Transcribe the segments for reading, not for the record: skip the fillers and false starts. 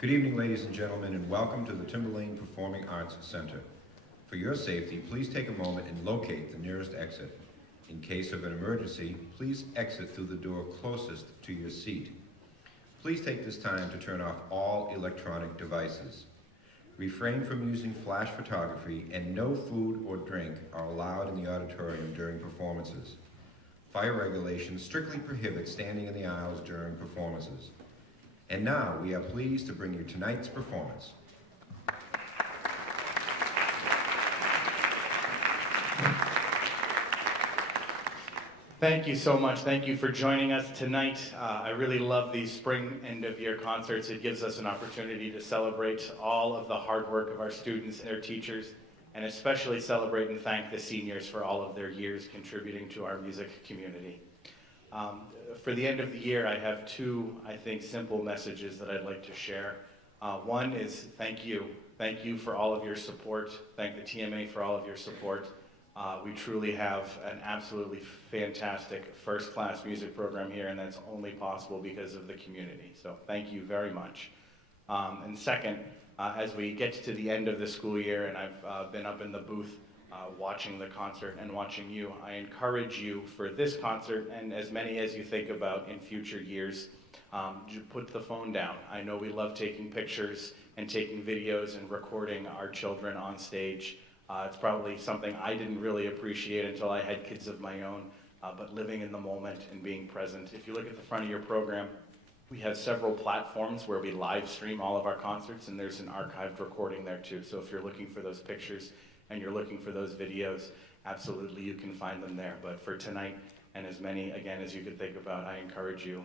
Good evening, ladies and gentlemen, and welcome to the Timberlane Performing Arts Center. For your safety, please take a moment and locate the nearest exit. In case of an emergency, please exit through the door closest to your seat. Please take this time to turn off all electronic devices. Refrain from using flash photography, and no food or drink are allowed in the auditorium during performances. Fire regulations strictly prohibit standing in the aisles during performances. And now, we are pleased to bring you tonight's performance. Thank you so much. Thank you for joining us tonight. I really love these spring end-of-year concerts. It gives us an opportunity to celebrate all of the hard work of our students and their teachers, and especially celebrate and thank the seniors for all of their years contributing to our music community. For the end of the year, I have two, I think, simple messages that I'd like to share. One is thank you. Thank you for all of your support. Thank the TMA for all of your support. We truly have an absolutely fantastic first-class music program here, and that's only possible because of the community. So thank you very much. And second, as we get to the end of the school year, and I've been up in the booth watching the concert and watching you, I encourage you for this concert, and as many as you think about in future years, put the phone down. I know we love taking pictures and taking videos and recording our children on stage. It's probably something I didn't really appreciate until I had kids of my own, but living in the moment and being present. If you look at the front of your program, we have several platforms where we live stream all of our concerts, and there's an archived recording there too. So if you're looking for those pictures and you're looking for those videos, absolutely you can find them there. But for tonight, and as many, again, as you could think about, I encourage you,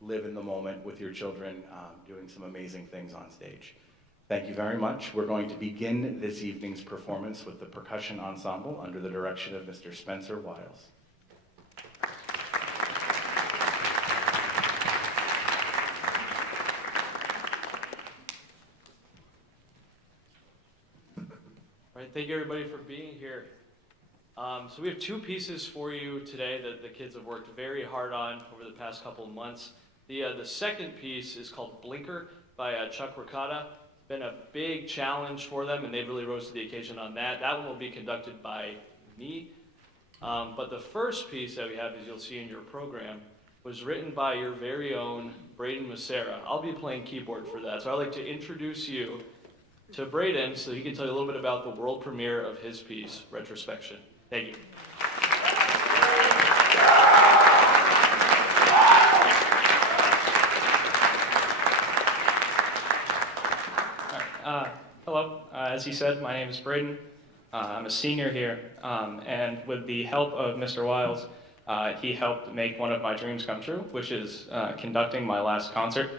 live in the moment with your children, doing some amazing things on stage. Thank you very much. We're going to begin this evening's performance with the percussion ensemble under the direction of Mr. Spencer Wiles. All right, thank you everybody for being here. So we have two pieces for you today that the kids have worked very hard on over the past couple of months. The second piece is called Blinker by Chuck Ricotta. Been a big challenge for them, and they really rose to the occasion on that. That one will be conducted by me. But the first piece that we have, as you'll see in your program, was written by your very own Braden Macera. I'll be playing keyboard for that. So I'd like to introduce you to Braden so he can tell you a little bit about the world premiere of his piece, Retrospection. Thank you. Hello, as he said, my name is Braden. I'm a senior here, and with the help of Mr. Wiles, he helped make one of my dreams come true, which is conducting my last concert.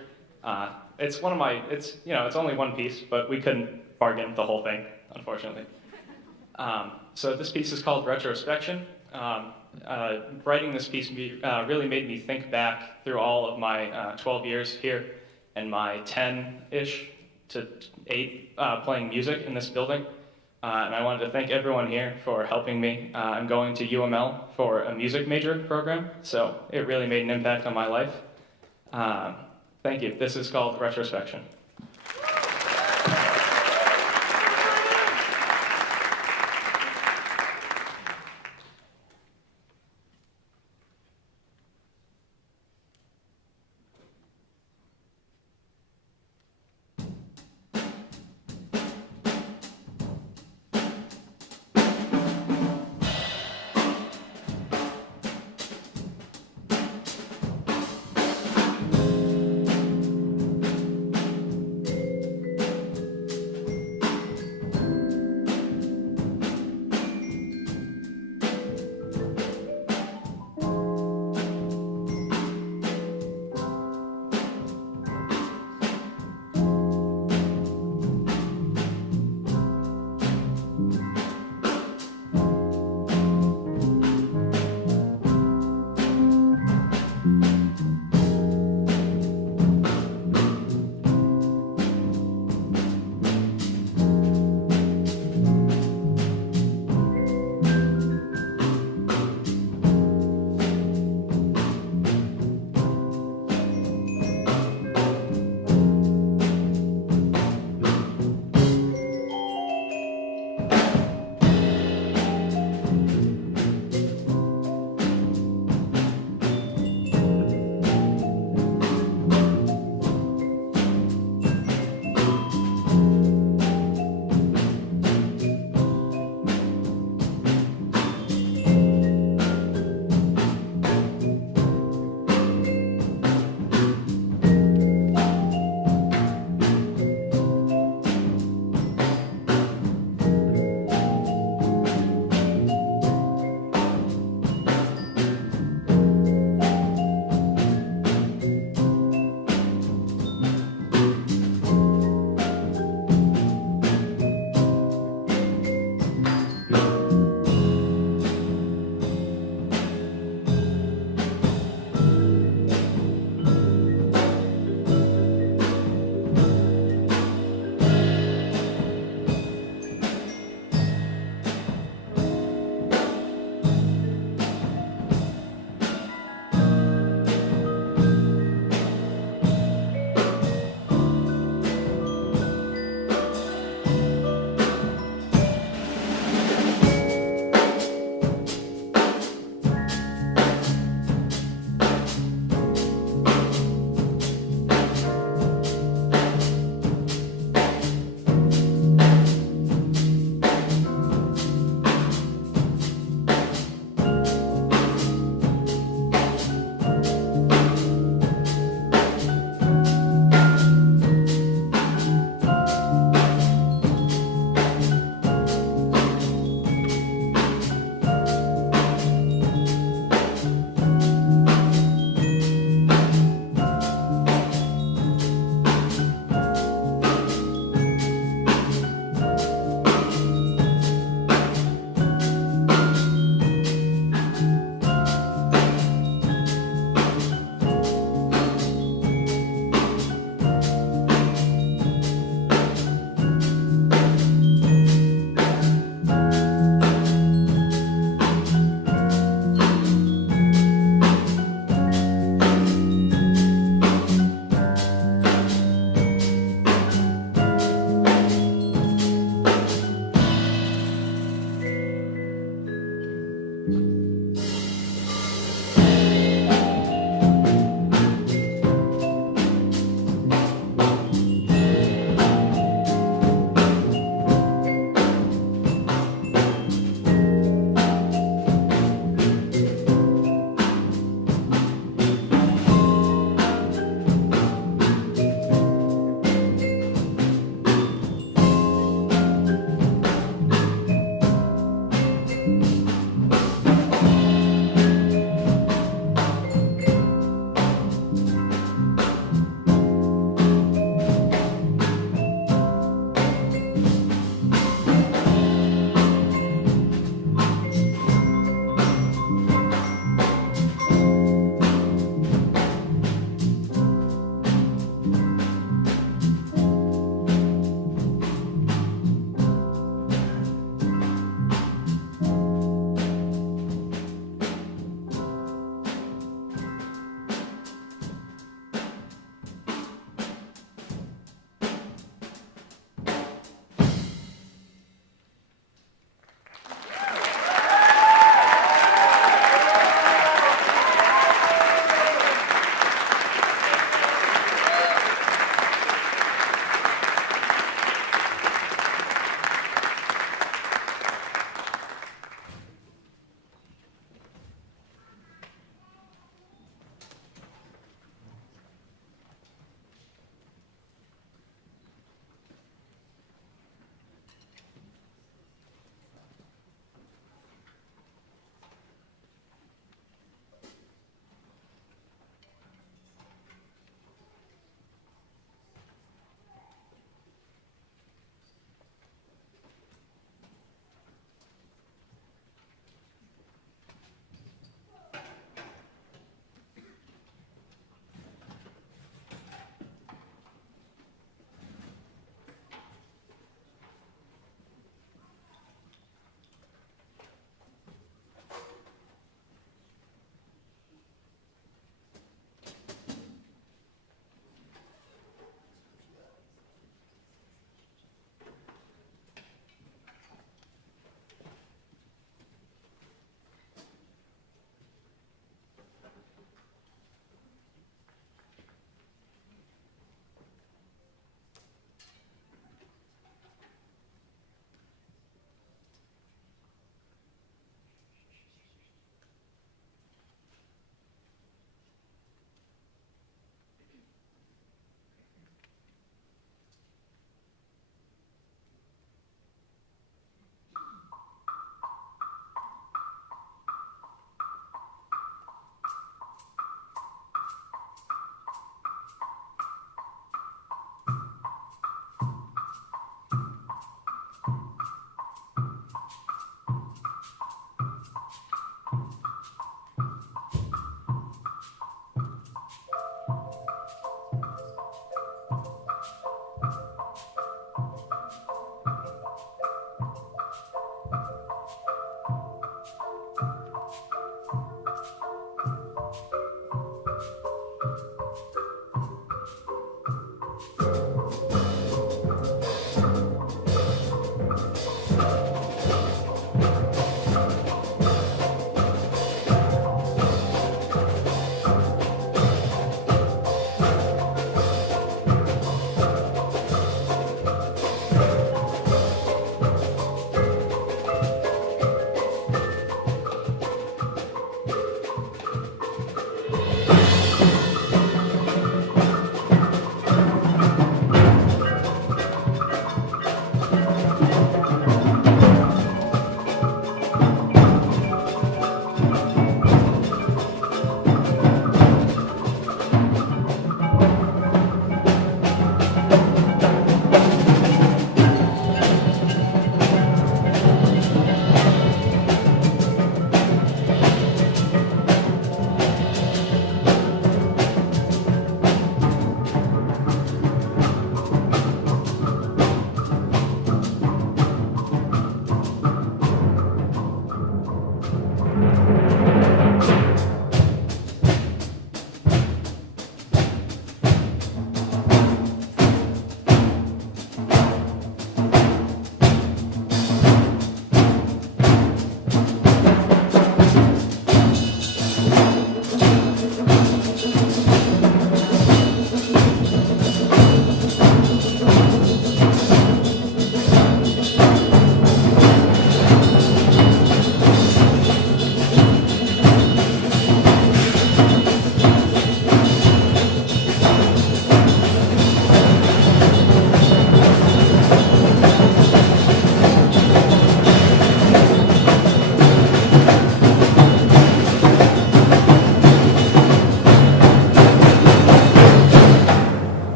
It's only one piece, but we couldn't bargain the whole thing, unfortunately. So this piece is called Retrospection. Writing this piece really made me think back through all of my 12 years here and my 10-ish to 8 playing music in this building. And I wanted to thank everyone here for helping me. I'm going to UML for a music major program, so it really made an impact on my life. Thank you. This is called Retrospection.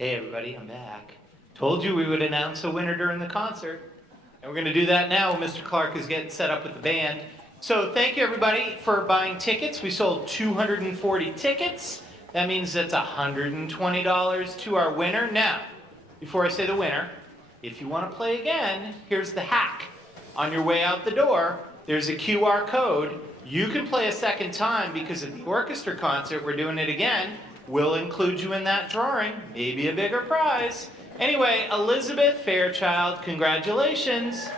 Hey everybody, I'm back. Told you we would announce a winner during the concert. And we're gonna do that now when Mr. Clark is getting set up with the band. So thank you everybody for buying tickets. We sold 240 tickets. That means that's $120 to our winner. Now, before I say the winner, if you wanna play again, here's the hack. On your way out the door, there's a QR code. You can play a second time because at the orchestra concert, we're doing it again. We'll include you in that drawing, maybe a bigger prize. Anyway, Elizabeth Fairchild, congratulations.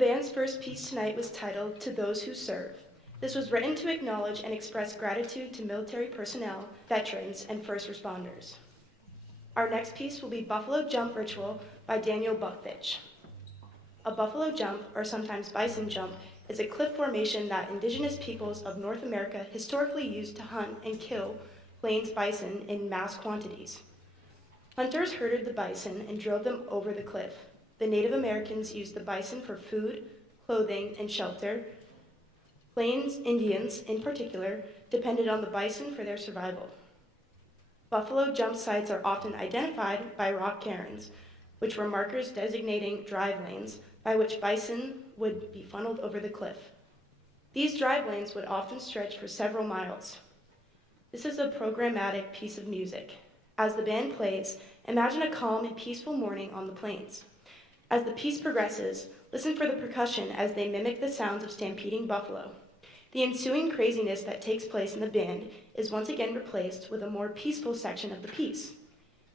band's first piece tonight was titled To Those Who Serve. This was written to acknowledge and express gratitude to military personnel, veterans, and first responders. Our next piece will be Buffalo Jump Ritual by Daniel Buckfitch. A buffalo jump, or sometimes bison jump, is a cliff formation that indigenous peoples of North America historically used to hunt and kill Plains bison in mass quantities. Hunters herded the bison and drove them over the cliff. The Native Americans used the bison for food, clothing, and shelter. Plains Indians, in particular, depended on the bison for their survival. Buffalo jump sites are often identified by rock cairns, which were markers designating drive lanes by which bison would be funneled over the cliff. These drive lanes would often stretch for several miles. This is a programmatic piece of music. As the band plays, imagine a calm and peaceful morning on the plains. As the piece progresses, listen for the percussion as they mimic the sounds of stampeding buffalo. The ensuing craziness that takes place in the band is once again replaced with a more peaceful section of the piece.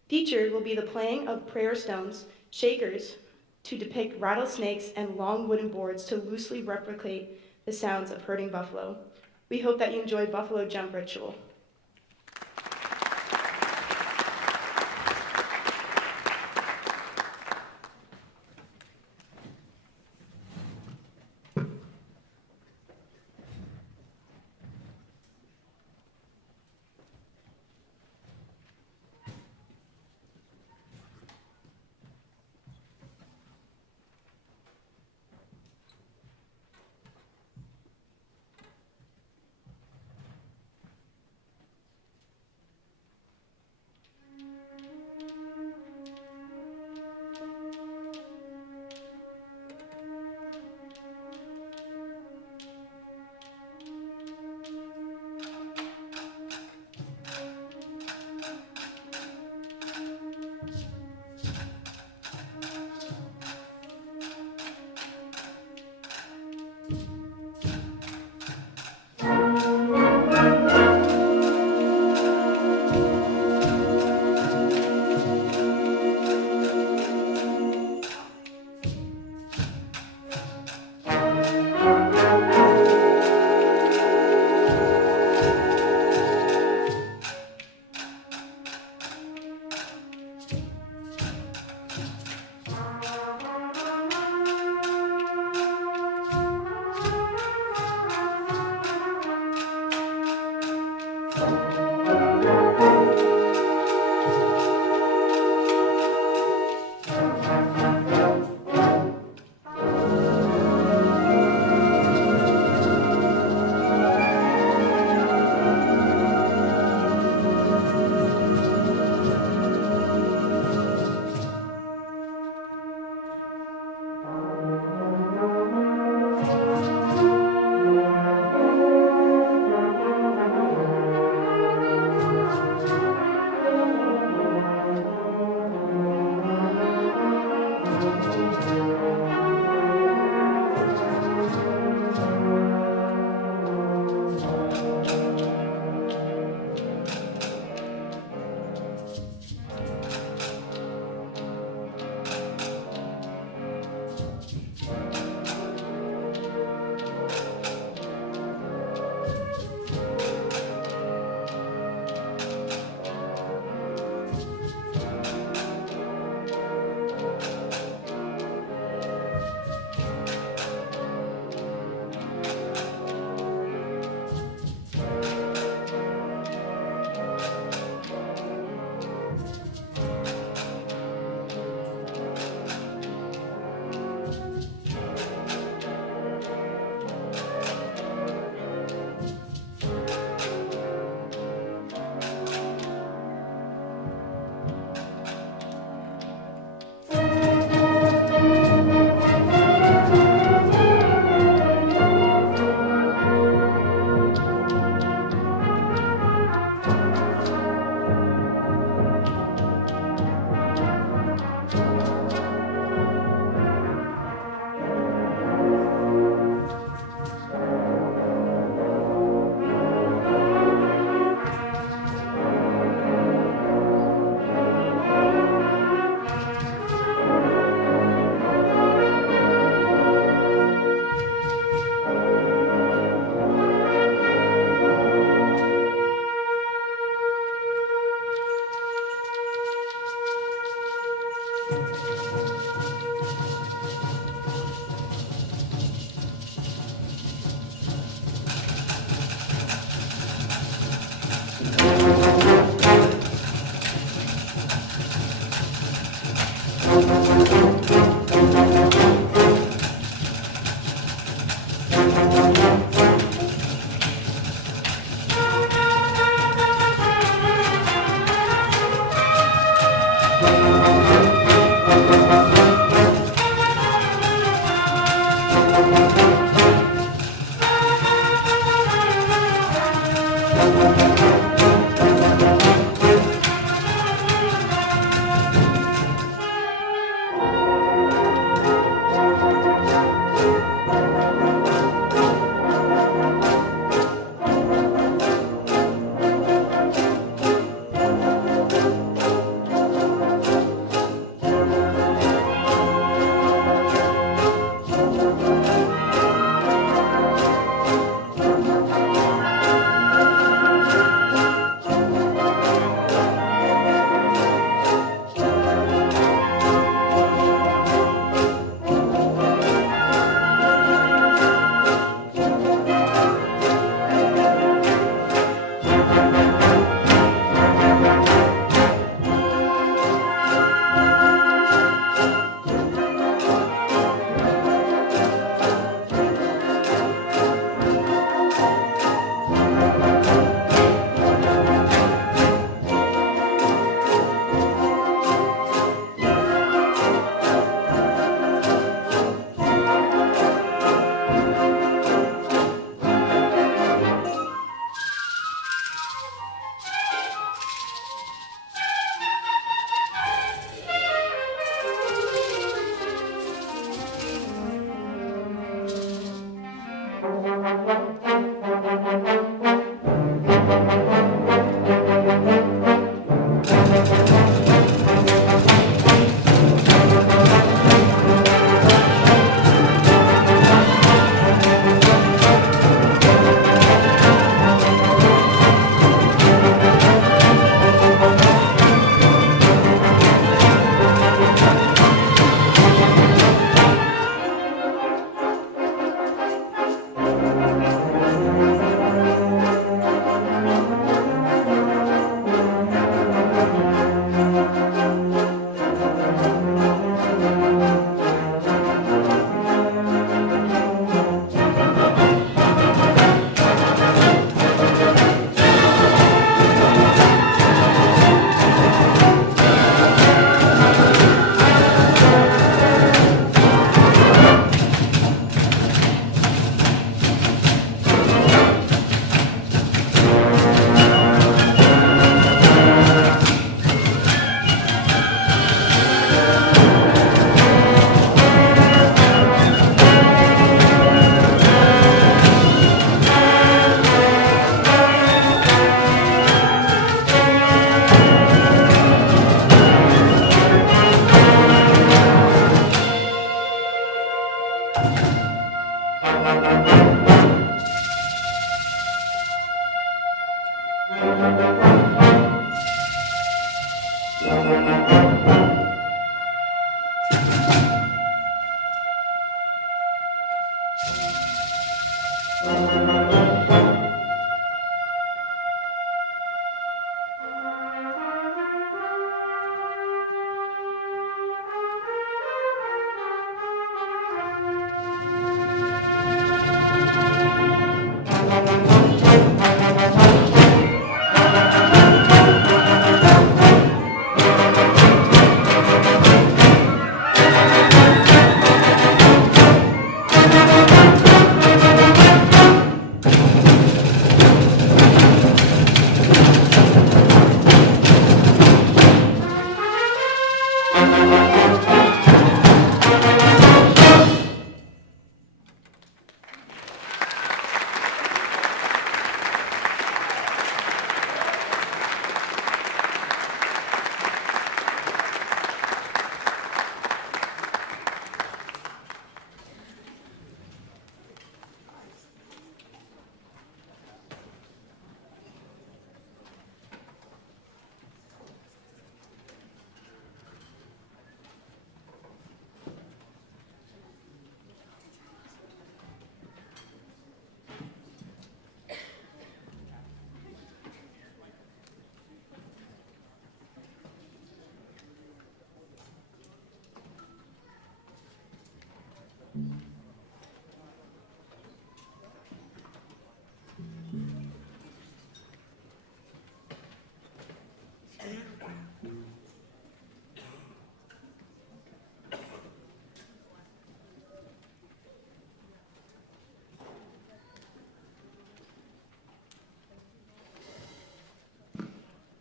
Featured will be the playing of prayer stones, shakers to depict rattlesnakes, and long wooden boards to loosely replicate the sounds of herding buffalo. We hope that you enjoy Buffalo Jump Ritual.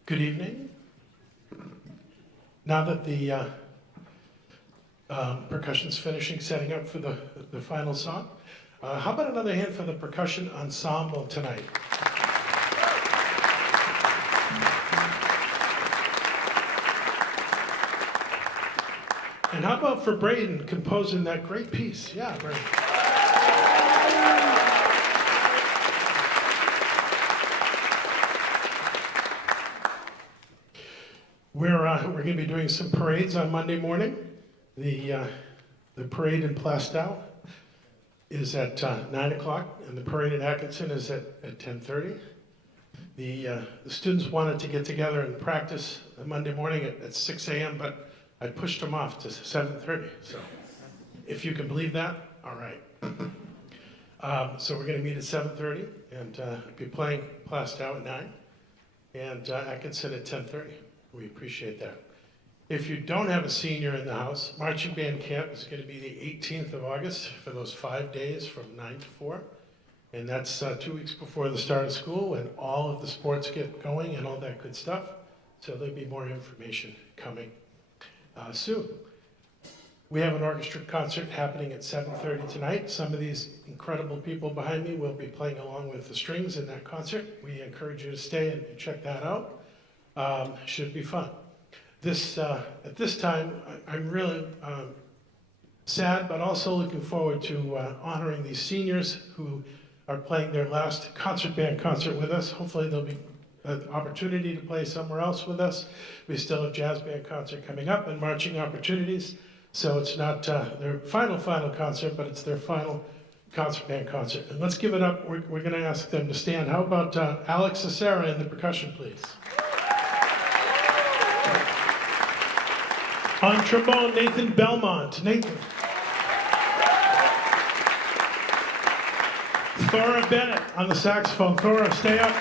Good evening. Now that the percussion's finishing setting up for the final song, how about another hand for the percussion ensemble tonight? And how about for Braden composing that great piece? Yeah, Braden. We're going to be doing some parades on Monday morning. The parade in Plastow is at 9 o'clock, and the parade in Atkinson is at 10:30. The students wanted to get together and practice Monday morning at 6 a.m., but I pushed them off to 7:30. So if you can believe that, all right. So we're going to meet at 7:30 and be playing Plastow at 9 and Atkinson at 10:30. We appreciate that. If you don't have a senior in the house, marching band camp is going to be the 18th of August for those 5 days from 9 to 4. And that's 2 weeks before the start of school when all of the sports get going and all that good stuff. So there'll be more information coming soon. We have an orchestra concert happening at 7:30 tonight. Some of these incredible people behind me will be playing along with the strings in that concert. We encourage you to stay and check that out. Should be fun. At this time, I'm really sad, but also looking forward to honoring these seniors who are playing their last concert band concert with us. Hopefully there'll be an opportunity to play somewhere else with us. We still have jazz band concert coming up and marching opportunities. So it's not their final concert, but it's their final concert band concert. And let's give it up. We're going to ask them to stand. How about Alex Cesara in the percussion, please? On trombone, Nathan Belmont. Nathan. Thora Bennett on the saxophone. Thora, stay up.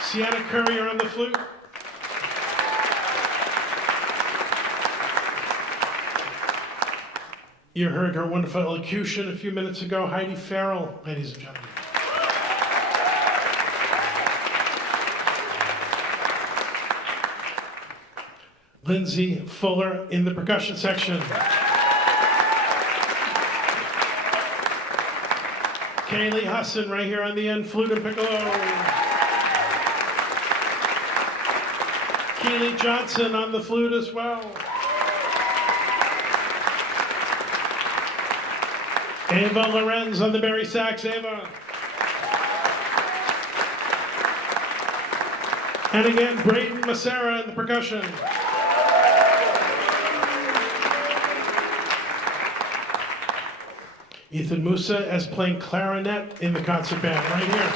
Sienna Courier on the flute. You heard her wonderful elocution a few minutes ago. Heidi Farrell, ladies and gentlemen. Lindsay Fuller in the percussion section. Kaylee Husson right here on the end, flute and piccolo. Keely Johnson on the flute as well. Ava Lorenz on the Barry sax. Ava. And again, Braden Massera in the percussion. Ethan Musa as playing clarinet in the concert band right here.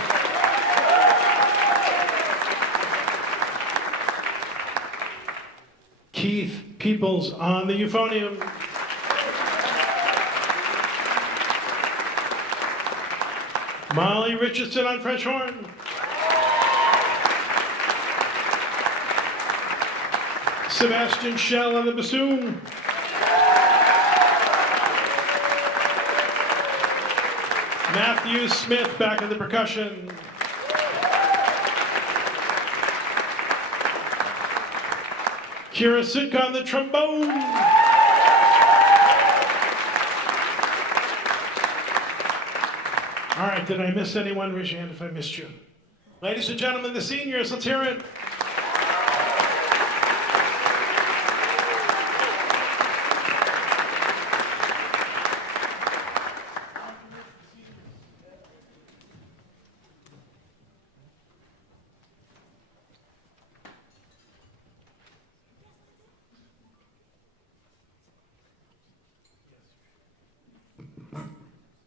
Keith Peoples on the euphonium. Molly Richardson on French horn. Sebastian Schell on the bassoon. Matthew Smith back in the percussion. Kira Sitka on the trombone. All right, did I miss anyone? Raise your hand if I missed you. Ladies and gentlemen, the seniors, let's hear it.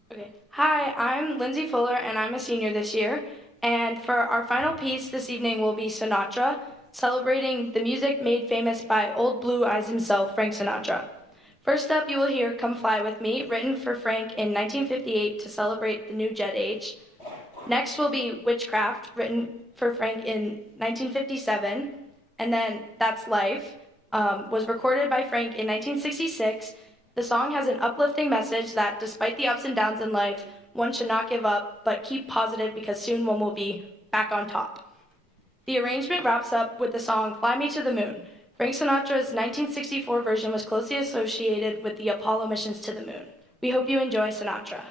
Okay. Hi, I'm Lindsay Fuller, and I'm a senior this year. And for our final piece this evening will be Sinatra, celebrating the music made famous by Old Blue Eyes himself, Frank Sinatra. First up, you will hear Come Fly With Me, written for Frank in 1958 to celebrate the new jet age. Next will be Witchcraft, written for Frank in 1957. And then That's Life, was recorded by Frank in 1966. The song has an uplifting message that despite the ups and downs in life, one should not give up, but keep positive because soon one will be Back on Top. The arrangement wraps up with the song Fly Me to the Moon. Frank Sinatra's 1964 version was closely associated with the Apollo missions to the moon. We hope you enjoy Sinatra.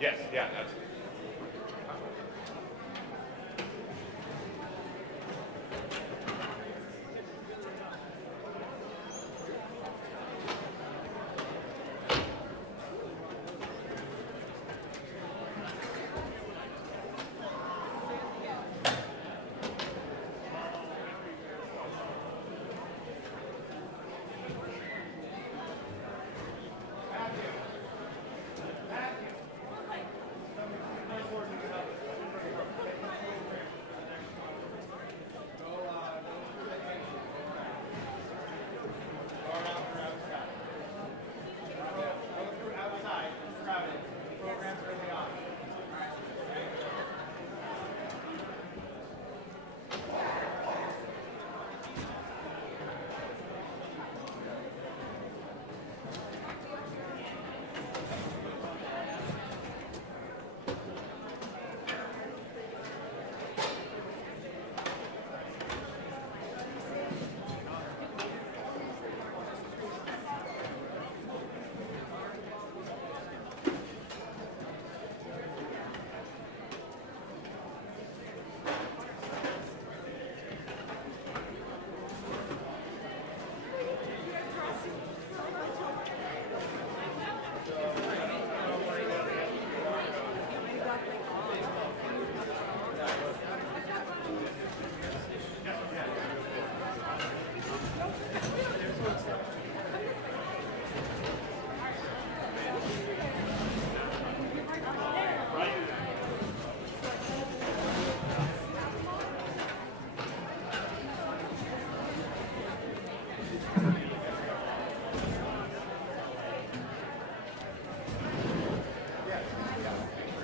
Yes, yeah, that's.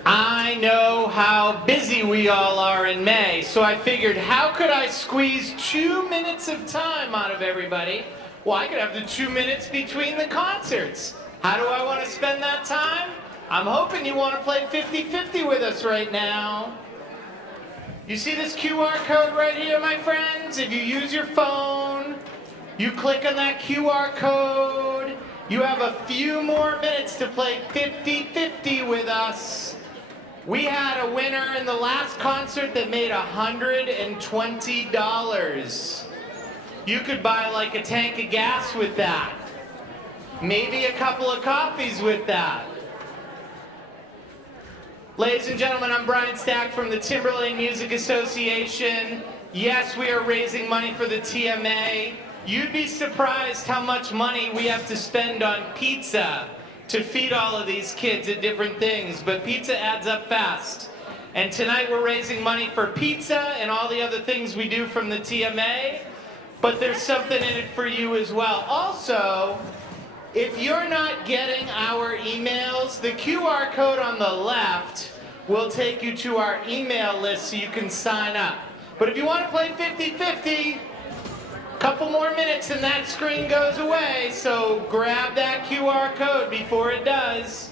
I know how busy we all are in May, so I figured how could I squeeze 2 minutes of time out of everybody? Well, I could have the 2 minutes between the concerts. How do I want to spend that time? I'm hoping you want to play 50-50 with us right now. You see this QR code right here, my friends? If you use your phone, you click on that QR code, you have a few more minutes to play 50-50 with us. We had a winner in the last concert that made $120. You could buy like a tank of gas with that. Maybe a couple of coffees with that. Ladies and gentlemen, I'm Brian Stack from the Timberlane Music Association. Yes, we are raising money for the TMA. You'd be surprised how much money we have to spend on pizza to feed all of these kids at different things, but pizza adds up fast. And tonight we're raising money for pizza and all the other things we do from the TMA, but there's something in it for you as well. Also, if you're not getting our emails, the QR code on the left will take you to our email list so you can sign up. But if you want to play 50-50, couple more minutes and that screen goes away, so grab that QR code before it does.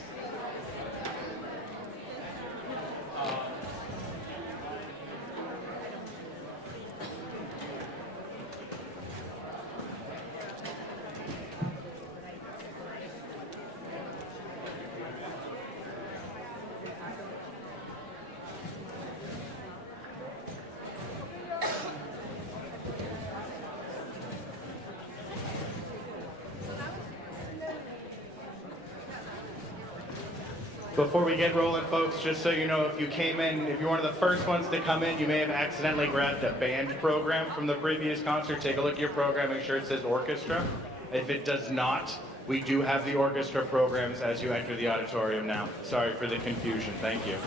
Before we get rolling, folks, just so you know, if you came in, if you're one of the first ones to come in, you may have accidentally grabbed a band program from the previous concert. Take a look at your program, make sure it says orchestra. If it does not, we do have the orchestra programs as you enter the auditorium now. Sorry for the confusion. Thank you.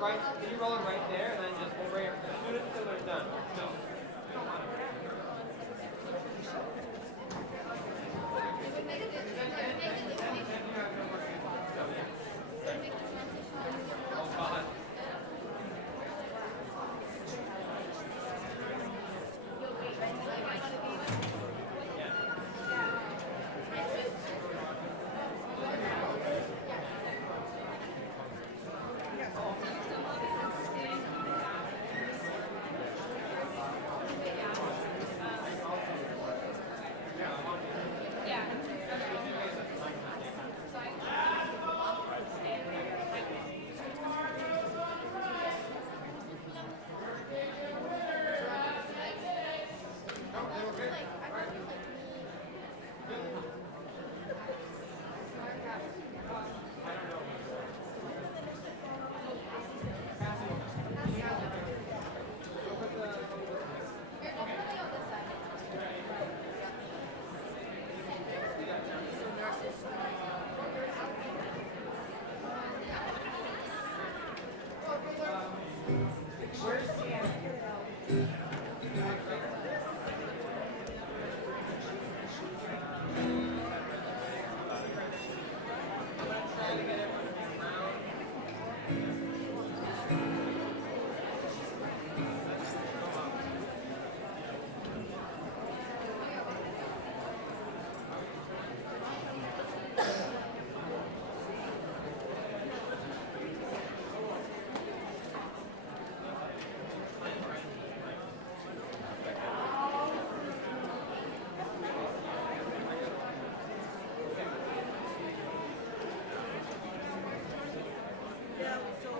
Can you roll it right there, and then just we'll bring it until they're done. So. Yeah, so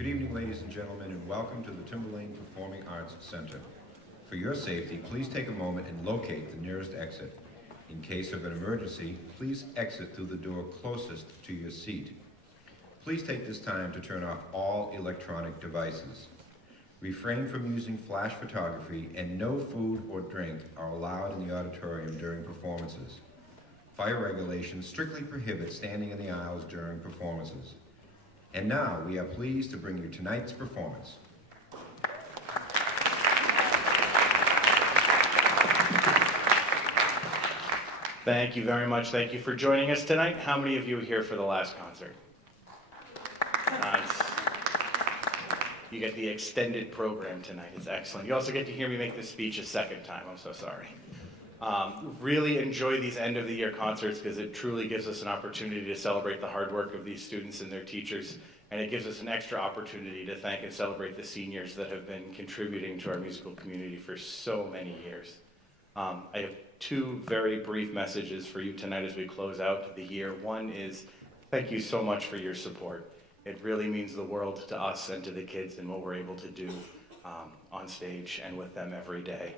Good evening, ladies and gentlemen, and welcome to the Timberlane Performing Arts Center. For your safety, please take a moment and locate the nearest exit. In case of an emergency, please exit through the door closest to your seat. Please take this time to turn off all electronic devices. Refrain from using flash photography, and no food or drink are allowed in the auditorium during performances. Fire regulations strictly prohibit standing in the aisles during performances. And now, we are pleased to bring you tonight's performance. Thank you very much. Thank you for joining us tonight. How many of you were here for the last concert? Nice. You get the extended program tonight. It's excellent. You also get to hear me make this speech a second time. I'm so sorry. Really enjoy these end of the year concerts because it truly gives us an opportunity to celebrate the hard work of these students and their teachers, and it gives us an extra opportunity to thank and celebrate the seniors that have been contributing to our musical community for so many years. I have two very brief messages for you tonight as we close out the year. One is thank you so much for your support. It really means the world to us and to the kids and what we're able to do on stage and with them every day.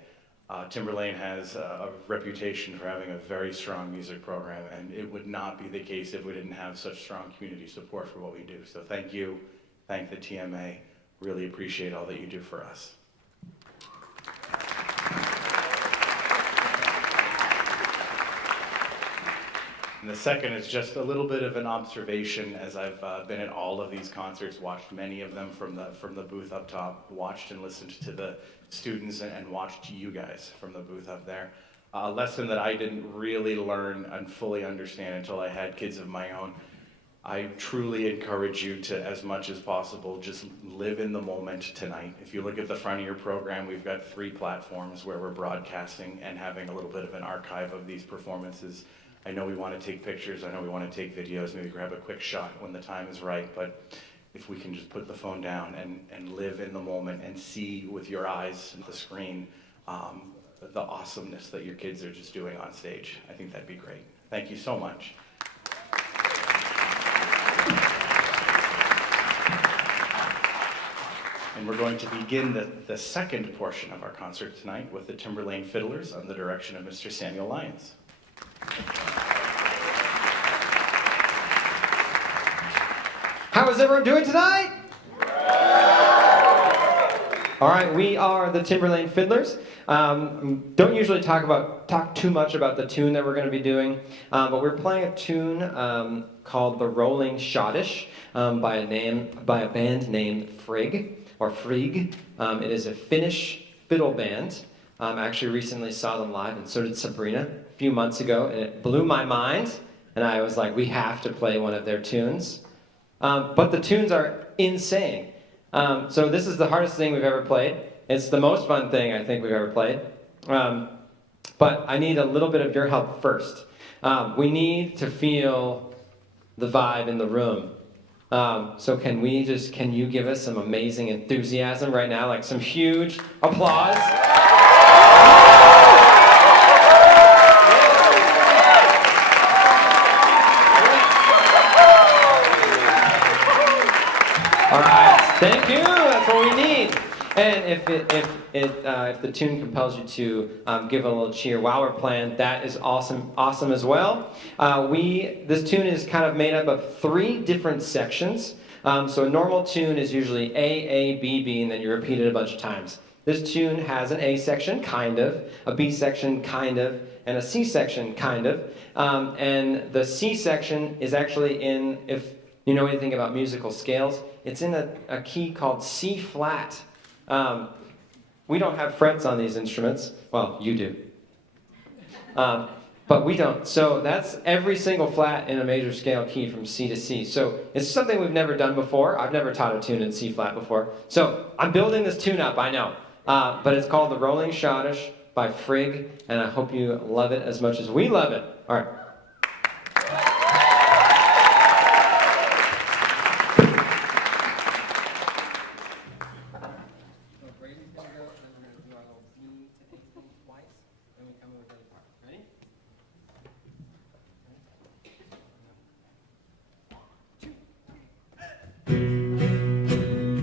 Timberlane has a reputation for having a very strong music program, and it would not be the case if we didn't have such strong community support for what we do. So thank you, thank the TMA, really appreciate all that you do for us. And the second is just a little bit of an observation as I've been at all of these concerts, watched many of them from the booth up top, watched and listened to the students and watched you guys from the booth up there. A lesson that I didn't really learn and fully understand until I had kids of my own. I truly encourage you to, as much as possible, just live in the moment tonight. If you look at the front of your program, we've got 3 platforms where we're broadcasting and having a little bit of an archive of these performances. I know we want to take pictures, I know we want to take videos, maybe grab a quick shot when the time is right, but if we can just put the phone down and live in the moment and see with your eyes at the screen the awesomeness that your kids are just doing on stage, I think that'd be great. Thank you so much. And we're going to begin the second portion of our concert tonight with the Timberlane Fiddlers under the direction of Mr. Samuel Lyons. How is everyone doing tonight? All right, we are the Timberlane Fiddlers. Don't usually talk too much about the tune that we're going to be doing, but we're playing a tune called "The Rolling Schottische" by a band named Frigg. It is a Finnish fiddle band. I actually recently saw them live, and so did Sabrina a few months ago, and it blew my mind. And I was like, we have to play one of their tunes. But the tunes are insane. So this is the hardest thing we've ever played. It's the most fun thing I think we've ever played. But I need a little bit of your help first. We need to feel the vibe in the room. So can you give us some amazing enthusiasm right now? Like some huge applause. All right, thank you. That's what we need. And if the tune compels you to give a little cheer while we're playing, that is awesome as well. This tune is kind of made up of 3 different sections. So a normal tune is usually A, B, B, and then you repeat it a bunch of times. This tune has an A section, kind of, a B section, kind of, and a C section, kind of. And the C section is actually in, if you know anything about musical scales, it's in a key called C flat. We don't have frets on these instruments. Well, you do. But we don't. So that's every single flat in a major scale key from C to C. So it's something we've never done before. I've never taught a tune in C flat before. So I'm building this tune up, I know. But it's called The Rolling Schottische by Frigg, and I hope you love it as much as we love it. All right. Ready?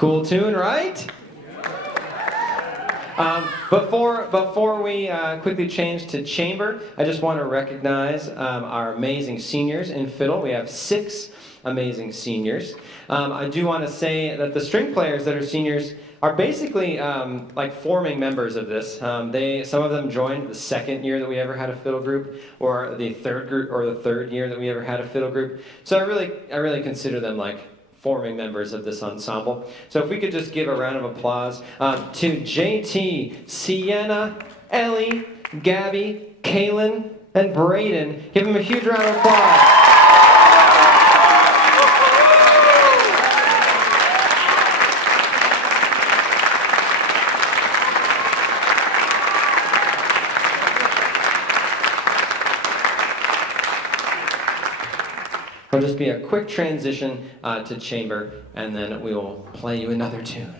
Cool tune, right? Before we quickly change to chamber, I just want to recognize our amazing seniors in fiddle. We have 6 amazing seniors. I do want to say that the string players that are seniors are basically like forming members of this. Some of them joined the 2nd year that we ever had a fiddle group, or the 3rd year that we ever had a fiddle group. So I really consider them like forming members of this ensemble. So if we could just give a round of applause to JT, Sienna, Ellie, Gabby, Kaylin, and Braden. Give them a huge round of applause. It'll just be a quick transition to chamber, and then we will play you another tune.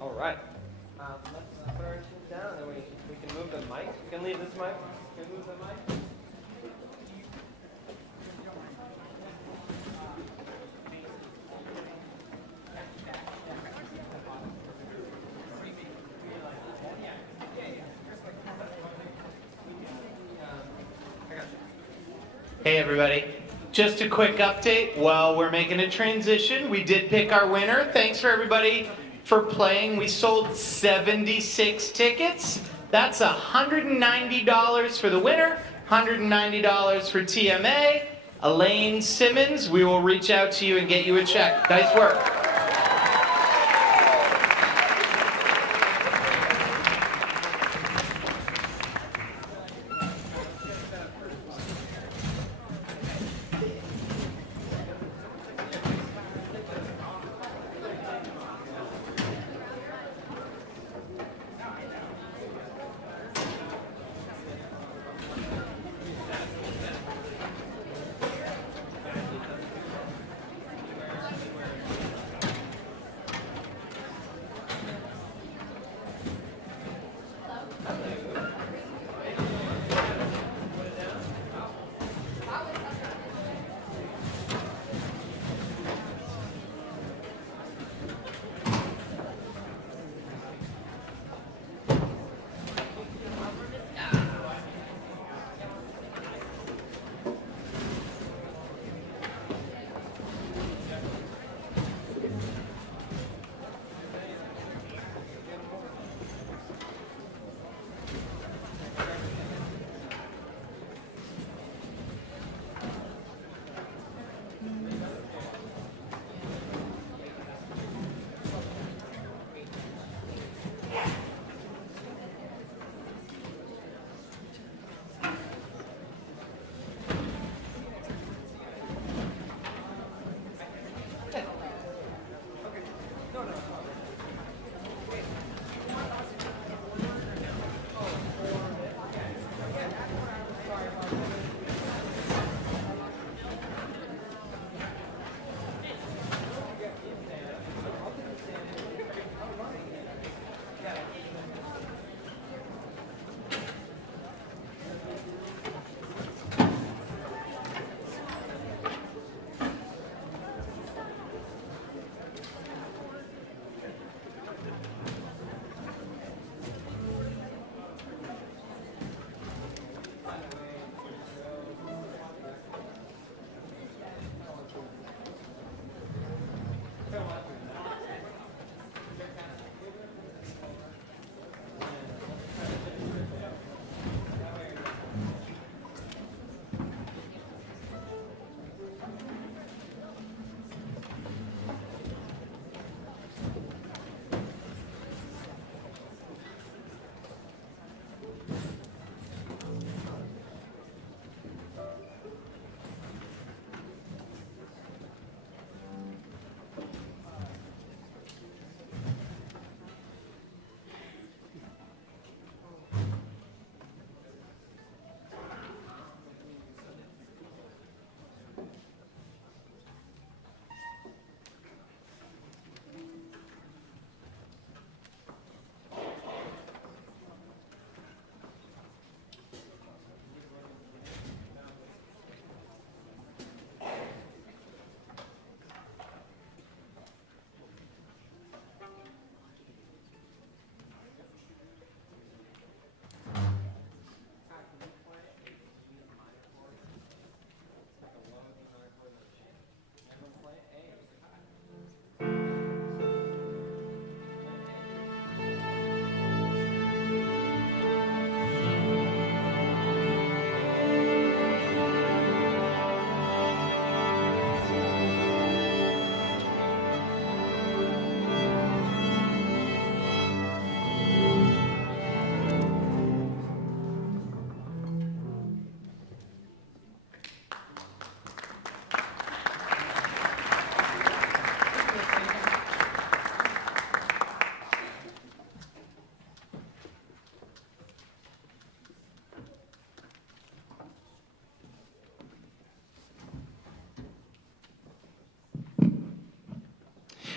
All right. Let's put our tunes down, and then we can move the mic. We can leave this mic. We can move the mic. Hey everybody, just a quick update. While we're making a transition, we did pick our winner. Thanks for everybody for playing. We sold 76 tickets. That's $190 for the winner, $190 for TMA. Elaine Simmons, we will reach out to you and get you a check. Nice work.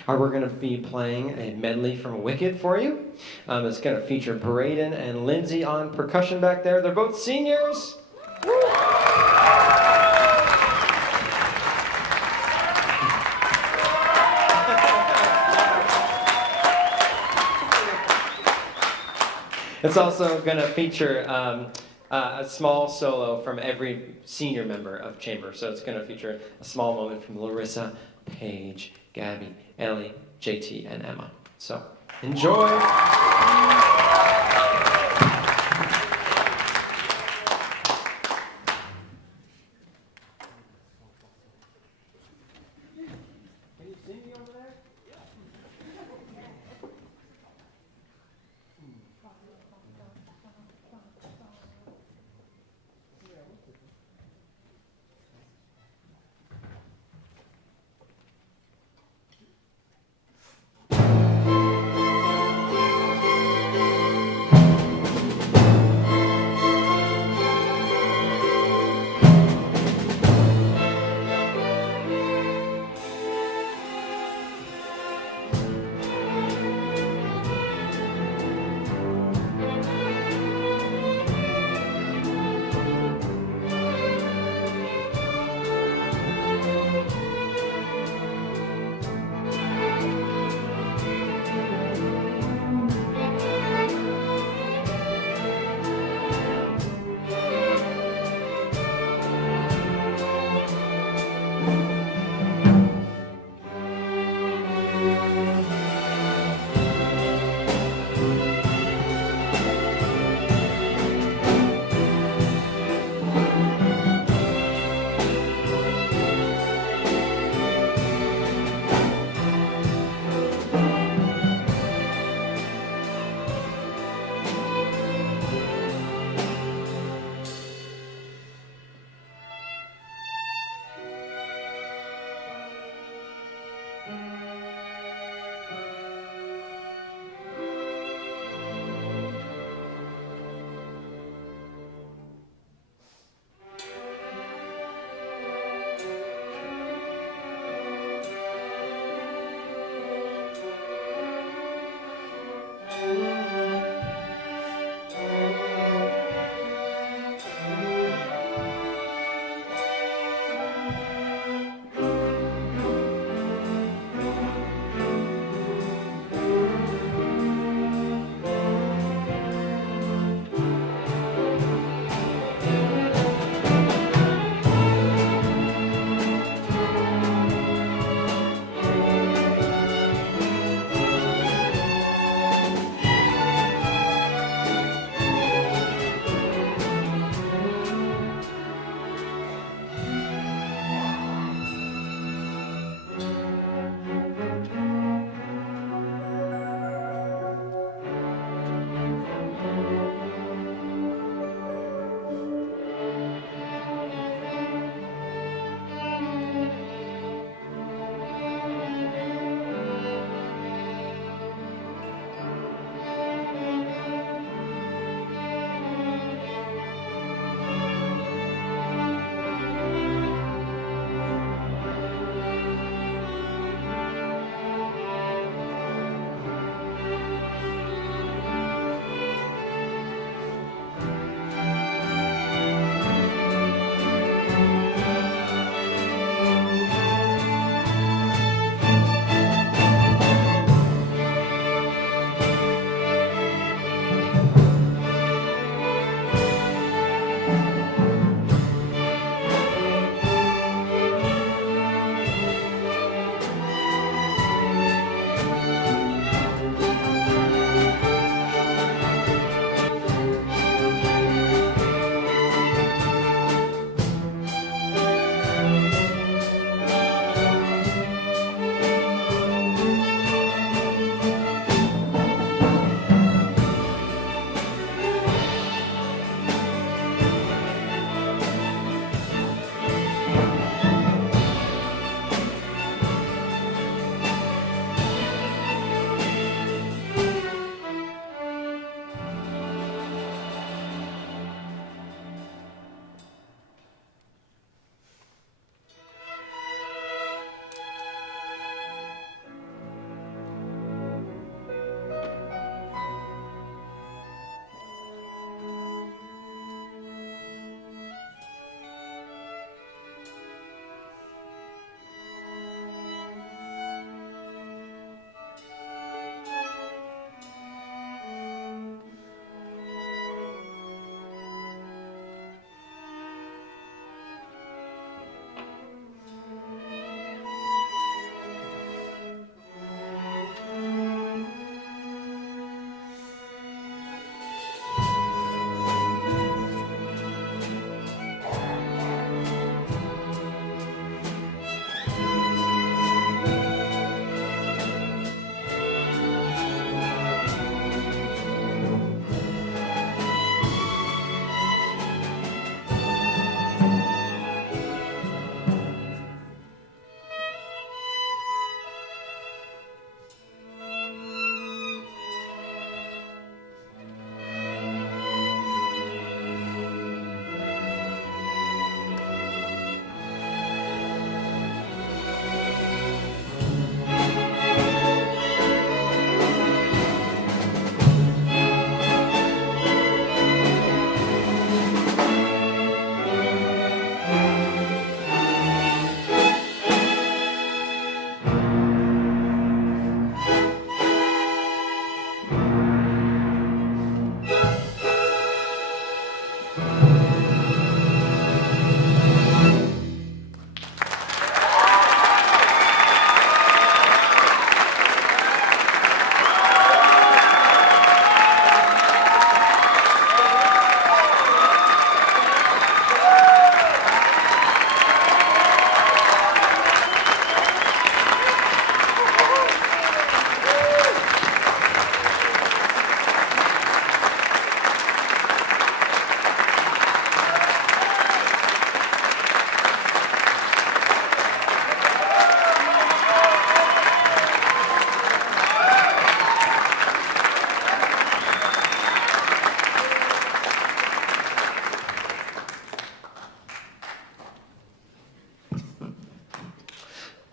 we're going to be playing a medley from Wicked for you. It's going to feature Braden and Lindsay on percussion back there. They're both seniors. It's also going to feature a small solo from every senior member of Chamber. So it's going to feature a small moment from Larissa, Paige, Gabby, Ellie, JT, and Emma. So enjoy.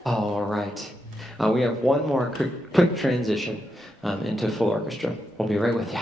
All right. We have one more quick transition into full orchestra. We'll be right with you.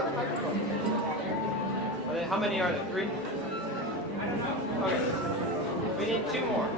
are the microphones? How many are there? 3? Okay. We need 2 more.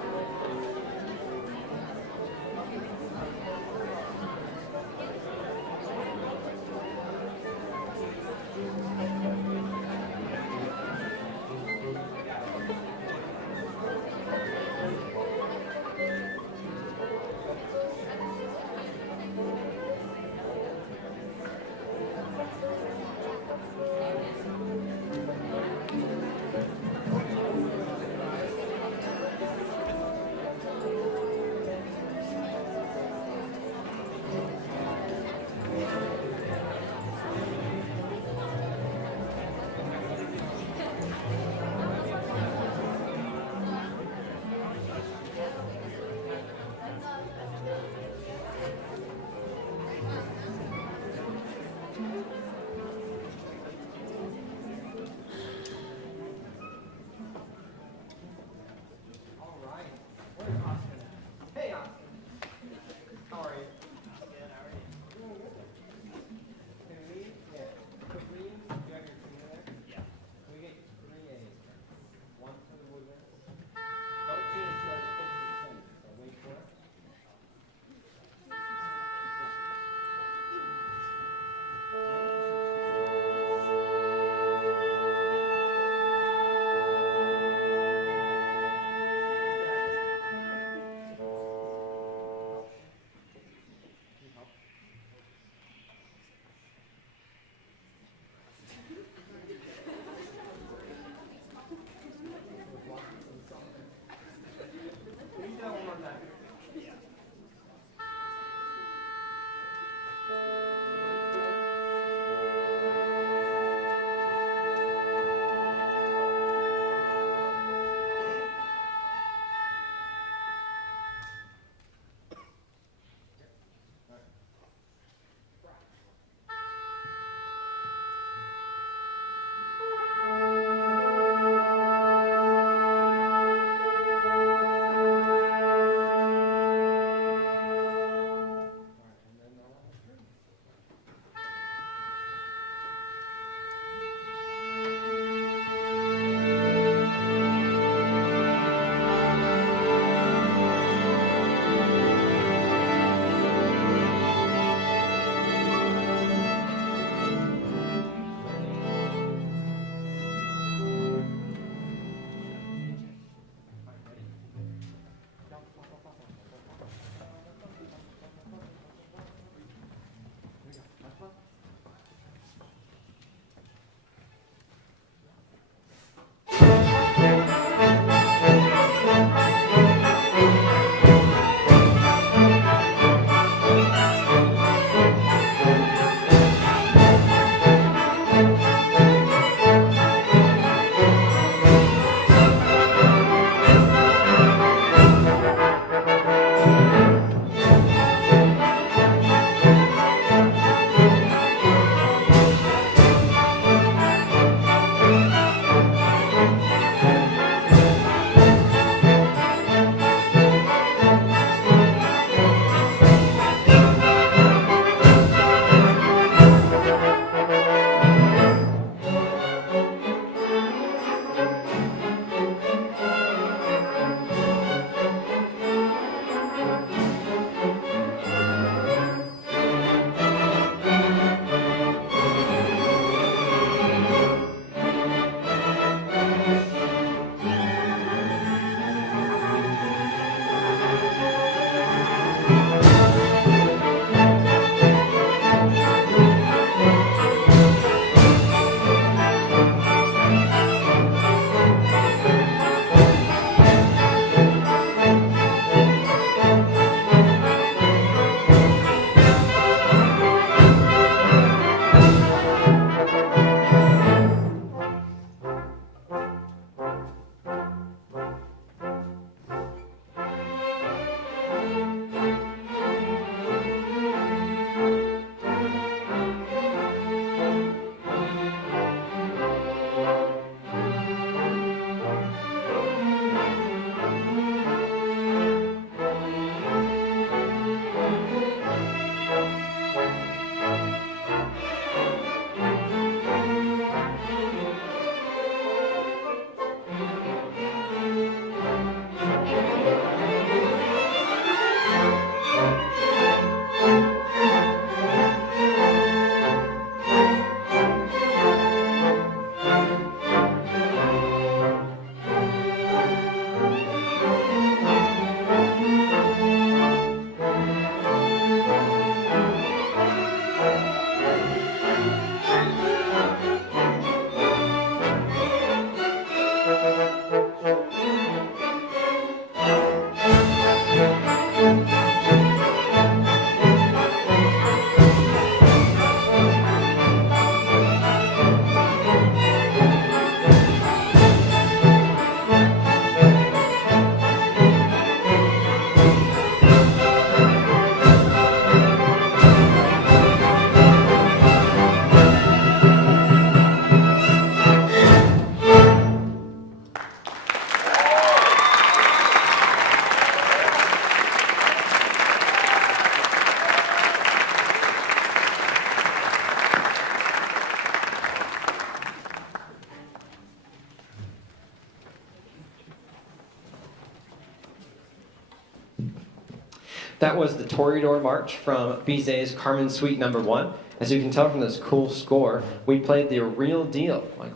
That was the Toreador March from Bizet's Carmen Suite No. 1. As you can tell from this cool score, we played the real deal, like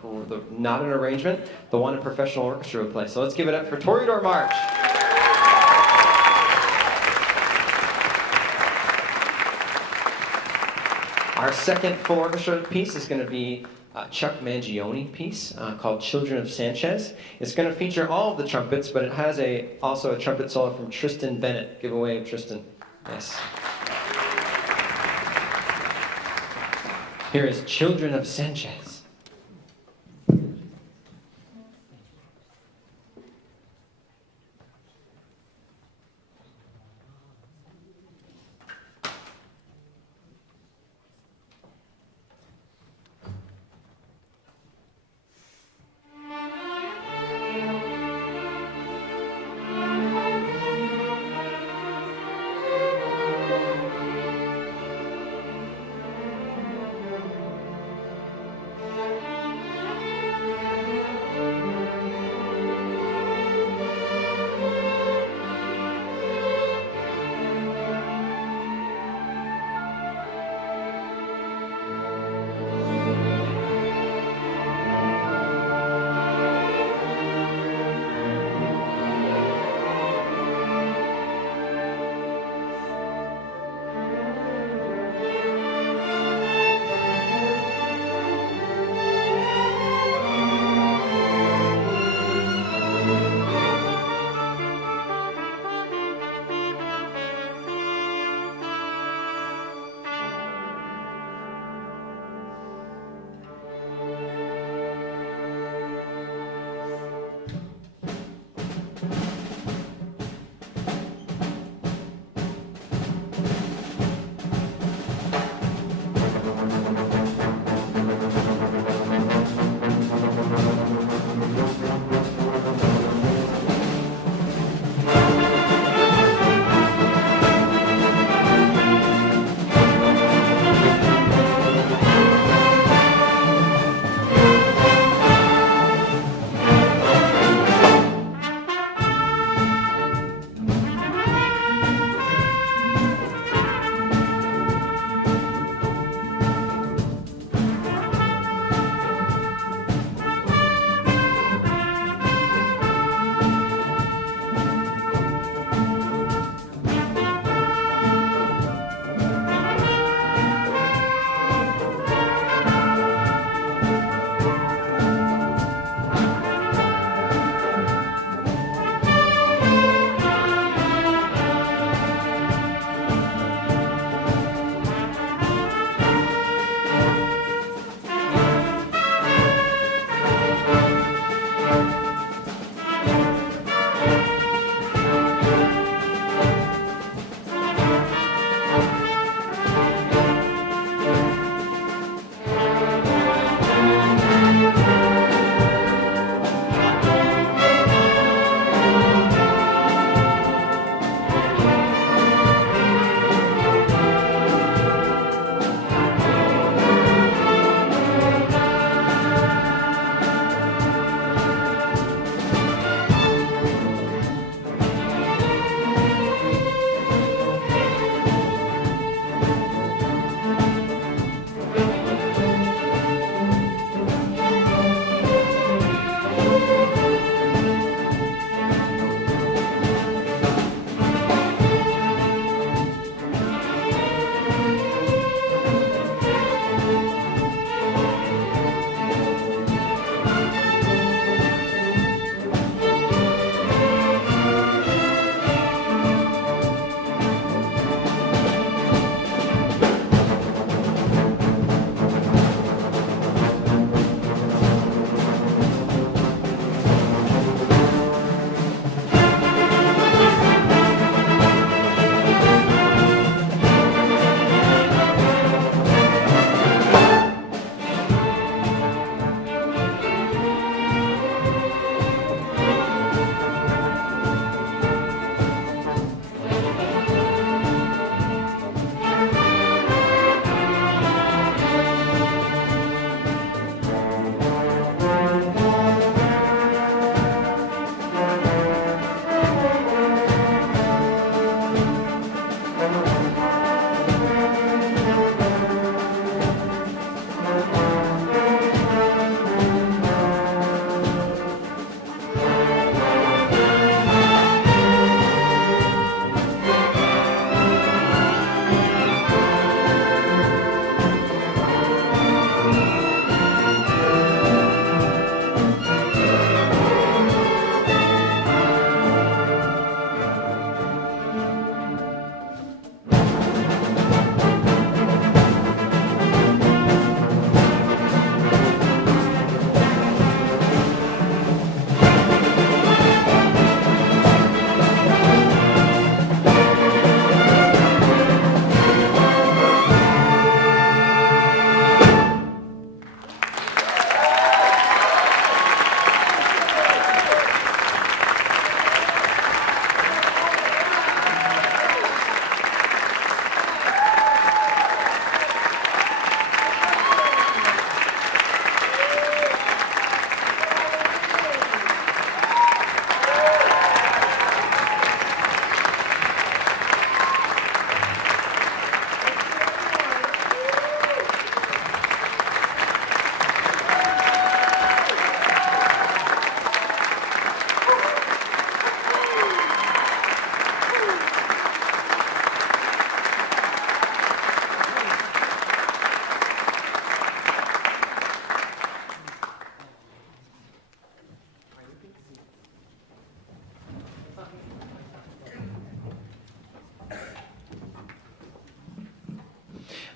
not an arrangement, the one a professional orchestra would play. So let's give it up for Toreador March. Our second full orchestra piece is going to be a Chuck Mangione piece called Children of Sanchez. It's going to feature all of the trumpets, but it has also a trumpet solo from Tristan Bennett. Give a wave, Tristan. Yes. Here is Children of Sanchez.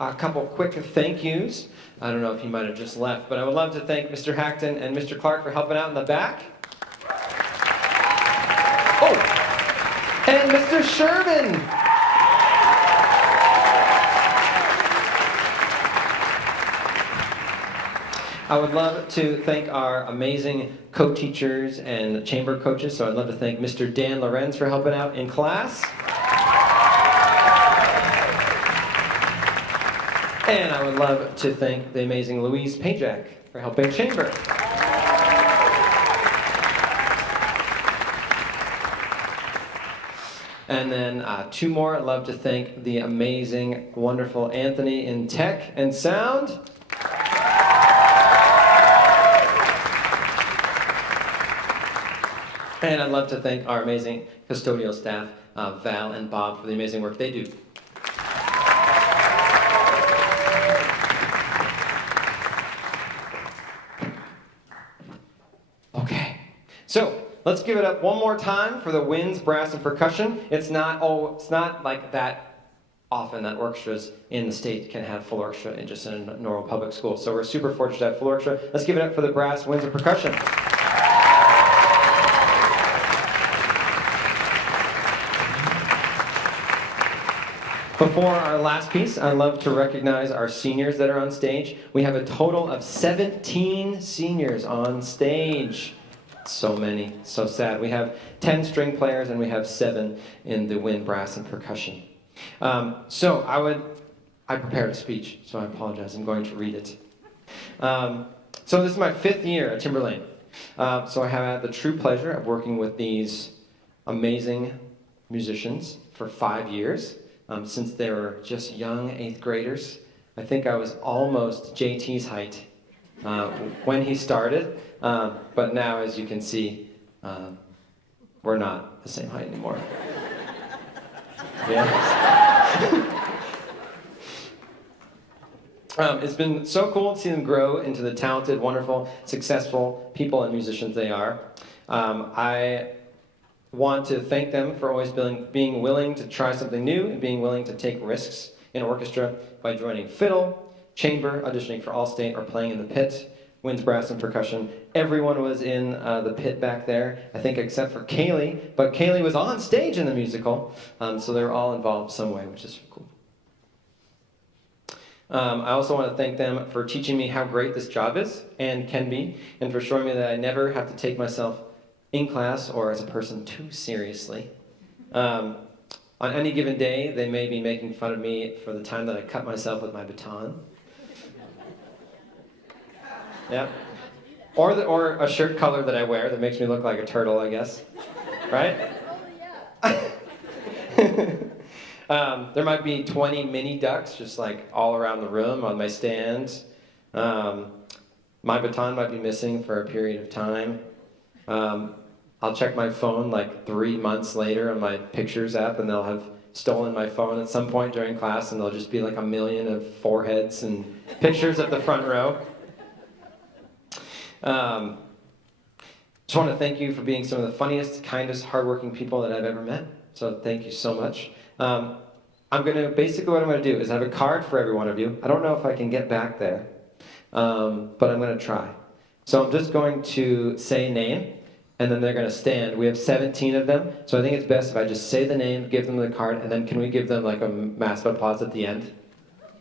A couple quick thank yous. I don't know if he might have just left, but I would love to thank Mr. Hackton and Mr. Clark for helping out in the back. Oh, and Mr. Sherman. I would love to thank our amazing co-teachers and chamber coaches. So I'd love to thank Mr. Dan Lorenz for helping out in class. And I would love to thank the amazing Louise Pajak for helping chamber. And then two more. I'd love to thank the amazing, wonderful Anthony in tech and sound. And I'd love to thank our amazing custodial staff, Val and Bob, for the amazing work they do. Okay, so let's give it up one more time for the winds, brass, and percussion. It's not like that often that orchestras in the state can have full orchestra in just in a normal public school. So we're super fortunate to have full orchestra. Let's give it up for the brass, winds, and percussion. Before our last piece, I'd love to recognize our seniors that are on stage. We have a total of 17 seniors on stage. So many, so sad. We have 10 string players and we have 7 in the wind, brass, and percussion. I prepared a speech, so I apologize. I'm going to read it. So this is my 5th year at Timberlane. So I have had the true pleasure of working with these amazing musicians for 5 years. Since they were just young 8th graders. I think I was almost JT's height when he started, but now, as you can see, we're not the same height anymore. Yeah. It's been so cool to see them grow into the talented, wonderful, successful people and musicians they are. I want to thank them for always being willing to try something new and being willing to take risks in orchestra by joining fiddle, chamber, auditioning for All-State, or playing in the pit, winds, brass, and percussion. Everyone was in the pit back there, I think except for Kaylee, but Kaylee was on stage in the musical, so they were all involved some way, which is cool. I also want to thank them for teaching me how great this job is and can be, and for showing me that I never have to take myself in class or as a person too seriously. On any given day, they may be making fun of me for the time that I cut myself with my baton. Yeah. Or a shirt color that I wear that makes me look like a turtle, I guess. Right? There might be 20 mini ducks just like all around the room on my stand. My baton might be missing for a period of time. I'll check my phone like 3 months later on my pictures app, and they'll have stolen my phone at some point during class, and there'll just be like 1 million of foreheads and pictures at the front row. Just want to thank you for being some of the funniest, kindest, hardworking people that I've ever met. So thank you so much. Basically what I'm going to do is I have a card for every one of you. I don't know if I can get back there, but I'm going to try. So I'm just going to say a name, and then they're going to stand. We have 17 of them, so I think it's best if I just say the name, give them the card, and then can we give them like a massive applause at the end?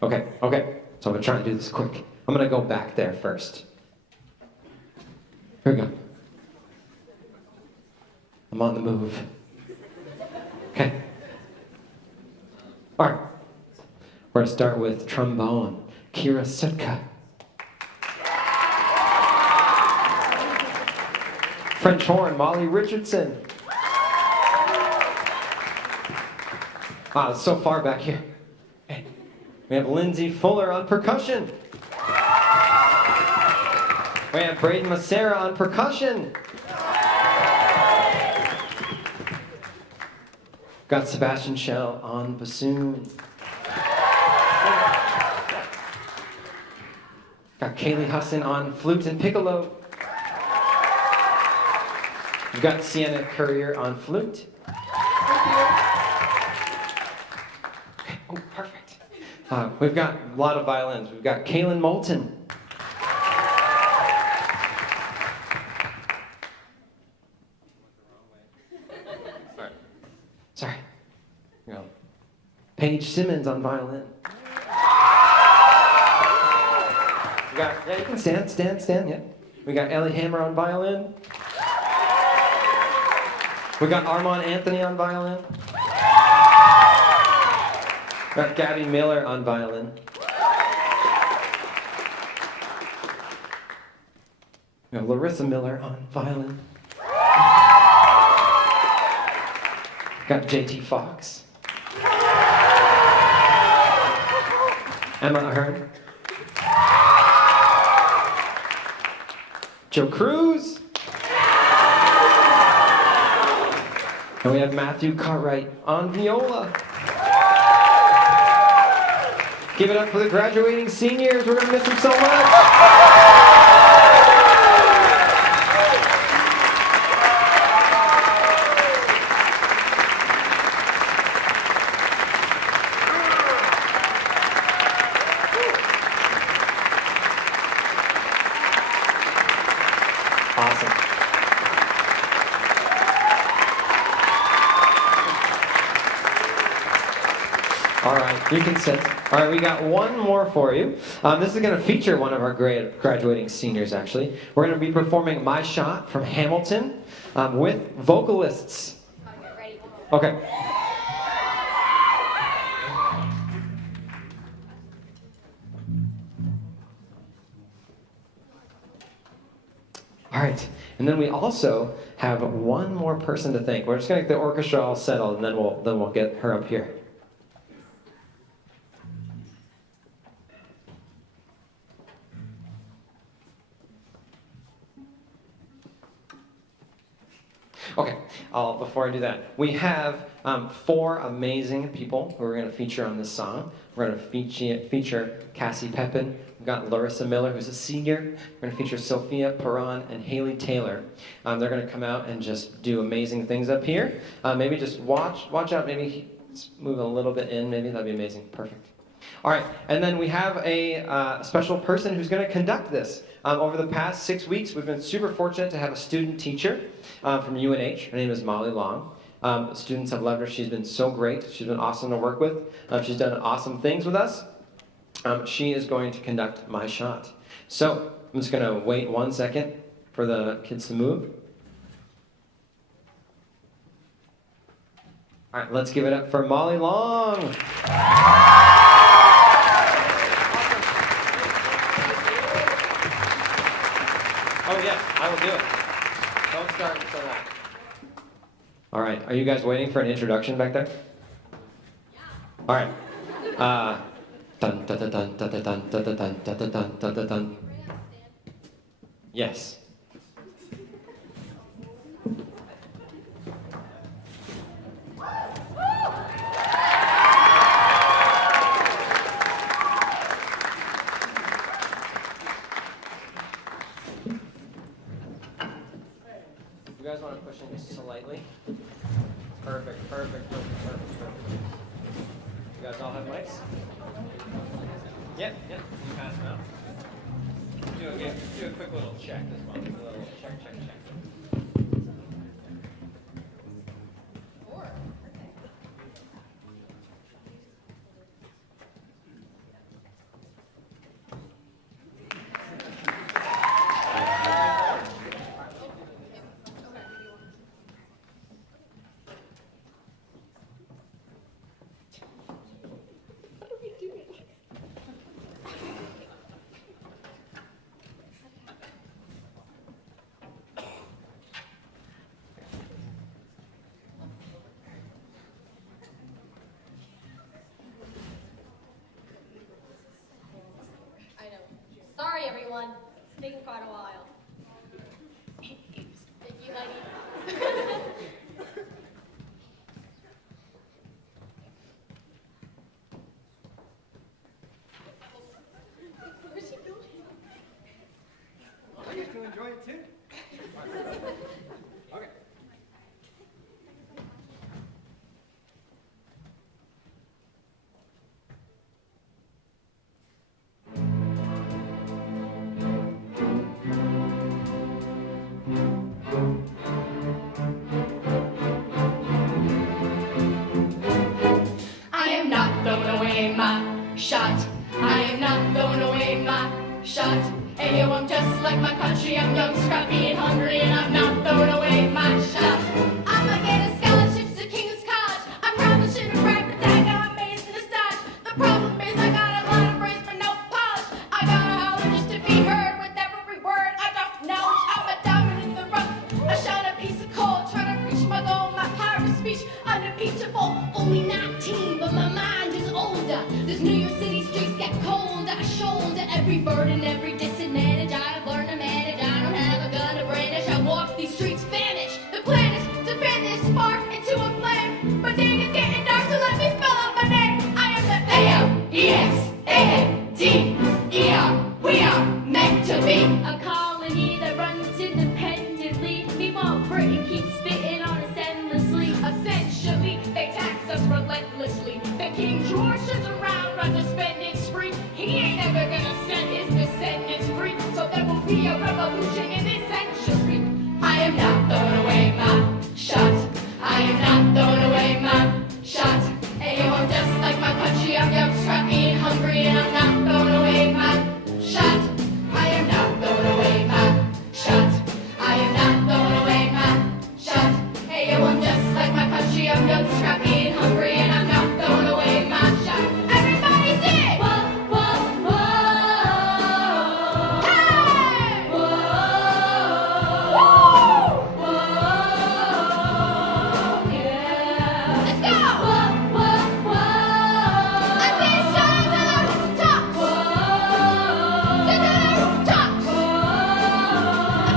Okay. So I'm going to try and do this quick. I'm going to go back there first. Here we go. I'm on the move. Okay. All right. We're going to start with trombone, Kira Sutka. French horn, Molly Richardson. Wow, it's so far back here. Okay. We have Lindsay Fuller on percussion. We have Braden Macera on percussion. Got Sebastian Schell on bassoon. Got Kaylee Husson on flute and piccolo. We've got Sienna Courier on flute. Okay. Oh, perfect. We've got a lot of violins. We've got Kaylin Moulton. Sorry. You know, Paige Simmons on violin. Yeah, you can stand, yeah. We got Ellie Hammer on violin. We got Armand Anthony on violin. We got Gabby Miller on violin. We got Larissa Miller on violin. Got JT Fox. Emma Ahern. Joe Cruz. And we have Matthew Cartwright on viola. Give it up for the graduating seniors. We're going to miss them so much. Awesome. All right, you can sit. All right, we got one more for you. This is going to feature one of our graduating seniors, actually. We're going to be performing My Shot from Hamilton with vocalists. Okay. All right, and then we also have one more person to thank. We're just going to get the orchestra all settled, and then we'll get her up here. Okay, before I do that, we have 4 amazing people who we're going to feature on this song. We're going to feature Cassie Pepin. We've got Larissa Miller, who's a senior. We're going to feature Sophia Perron and Haley Taylor. They're going to come out and just do amazing things up here. Maybe just watch out. Maybe move a little bit in. Maybe that'd be amazing. Perfect. All right, and then we have a special person who's going to conduct this. Over the past 6 weeks, we've been super fortunate to have a student teacher from UNH. Her name is Molly Long. Students have loved her. She's been so great. She's been awesome to work with. She's done awesome things with us. She is going to conduct My Shot. So I'm just going to wait 1 second for the kids to move. All right, let's give it up for Molly Long. Oh yes, I will do it. Don't start until that. All right, are you guys waiting for an introduction back there? All right. Dun dun dun dun dun dun dun dun dun dun dun dun dun dun. Yes. You guys want to push in slightly? Perfect, perfect, perfect, perfect, perfect. You guys all have mics? Yep, yep. You pass them out. Do a quick little check as well. A little check. Sorry, everyone. It's taken quite a while. Thank you, Heidi. Where's he going? I get to enjoy it too. Okay. away my shot. I am not throwing away my shot. Hey yo, I'm just like my country. I'm young, scrappy, and hungry, and I'm not throwing away my shot. I'ma get a scholarship to King's College. I probably should have grabbed the tag. I'm amazed in the stash. The problem is I got a lot of brains but no polish. I gotta holler just to be heard with every word. I don't know. I'm a diamond in the rough. I shine a piece of coal, trying to reach my goal. My power of speech unimpeachable. Only 19, but my mind is older. This New York City streets get cold. I shoulder every burden, every disadvantage. I've learned to manage. I don't have a gun to brandish. I walk these streets famished. The plan is to fan this spark into a flame. But dang, it's getting dark, so let me spell out my name. I am the A-L-E-X-A-D-E-R. We are meant to be a colony that runs independently. Meanwhile, Britain keeps spitting on us endlessly. Essentially, they tax us relentlessly. The King George sits around, runs a spending spree. He ain't never gonna set his descendants free. So there will be a revolution in this century. I am not throwing away my shot. I am not throwing away my shot. Hey, yo, I'm just like my country. I'm young, scrappy, and hungry, and I'm not throwing away my shot. I am not throwing away my shot. I am not throwing away my shot. Hey, yo, I'm just like my country. I'm young, scrappy, and hungry, and I'm not throwing away my shot. Everybody sing! Whoa, whoa, whoa. Hey! Whoa, whoa, yeah. Let's go! Whoa, whoa, whoa. I say shout to the rooftops. Whoa, to the rooftops. Whoa,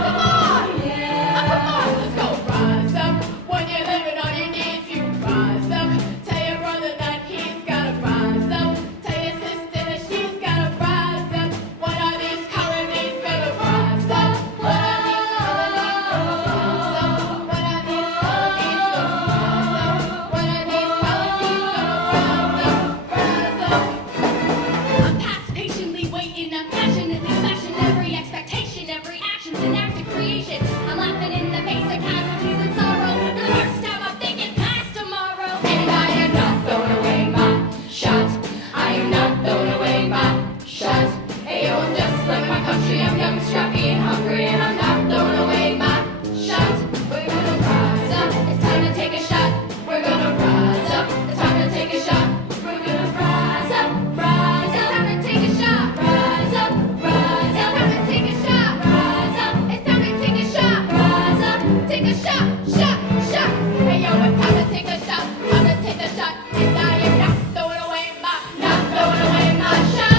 come on, yeah. Come on, let's go. Rise up when you're living on your knees. You rise up. Tell your brother that he's gotta rise up. Tell your sister that she's gotta rise up. What are these colonies gonna rise up? What are these colonies gonna rise up? What are these colonies gonna rise up? What are these colonies gonna rise up? Rise up. I'm past patiently waiting. I'm passionately smashing every expectation, every action's an act of creation. I'm laughing in the face of casualties and sorrow. For the first time, I'm thinking past tomorrow. And I am not throwing away my shot. I am not throwing away my shot. Hey, yo, I'm just like my country. I'm young, scrappy, and hungry, and I'm not throwing away my shot. We're gonna rise up. It's time to take a shot. We're gonna rise up. It's time to take a shot. We're gonna rise up, rise up. It's time to take a shot. Rise up, rise up. It's time to take a shot. Rise up. It's time to take a shot. Rise up. Take a shot, shot, shot. Hey yo, it's time to take a shot. Time to take a shot. And I am not throwing away my shot.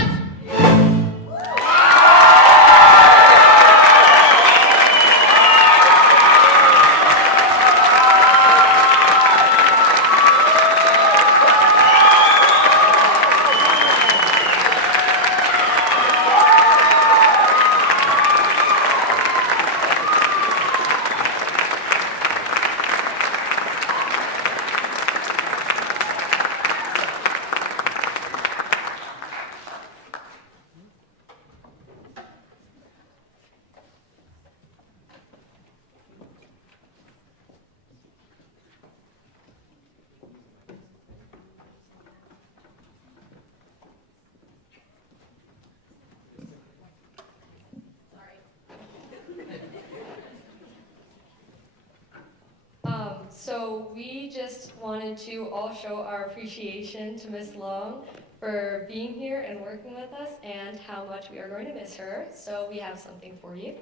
So we just wanted to all show our appreciation to Miss Long for being here and working with us and how much we are going to miss her. So we have something for you.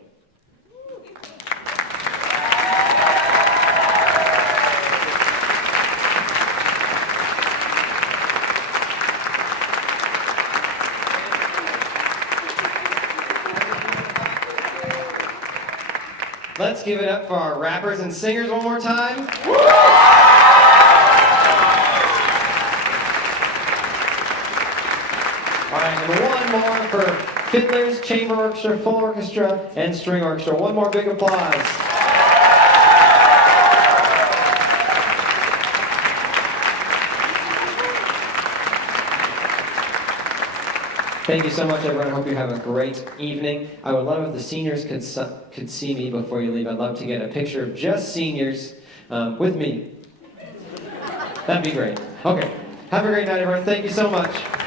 Let's give it up for our rappers and singers one more time. All right, and one more for fiddlers, chamber orchestra, full orchestra, and string orchestra. One more big applause. Thank you so much, everyone. I hope you have a great evening. I would love if the seniors could see me before you leave. I'd love to get a picture of just seniors with me. That'd be great. Okay. Have a great night, everyone. Thank you so much.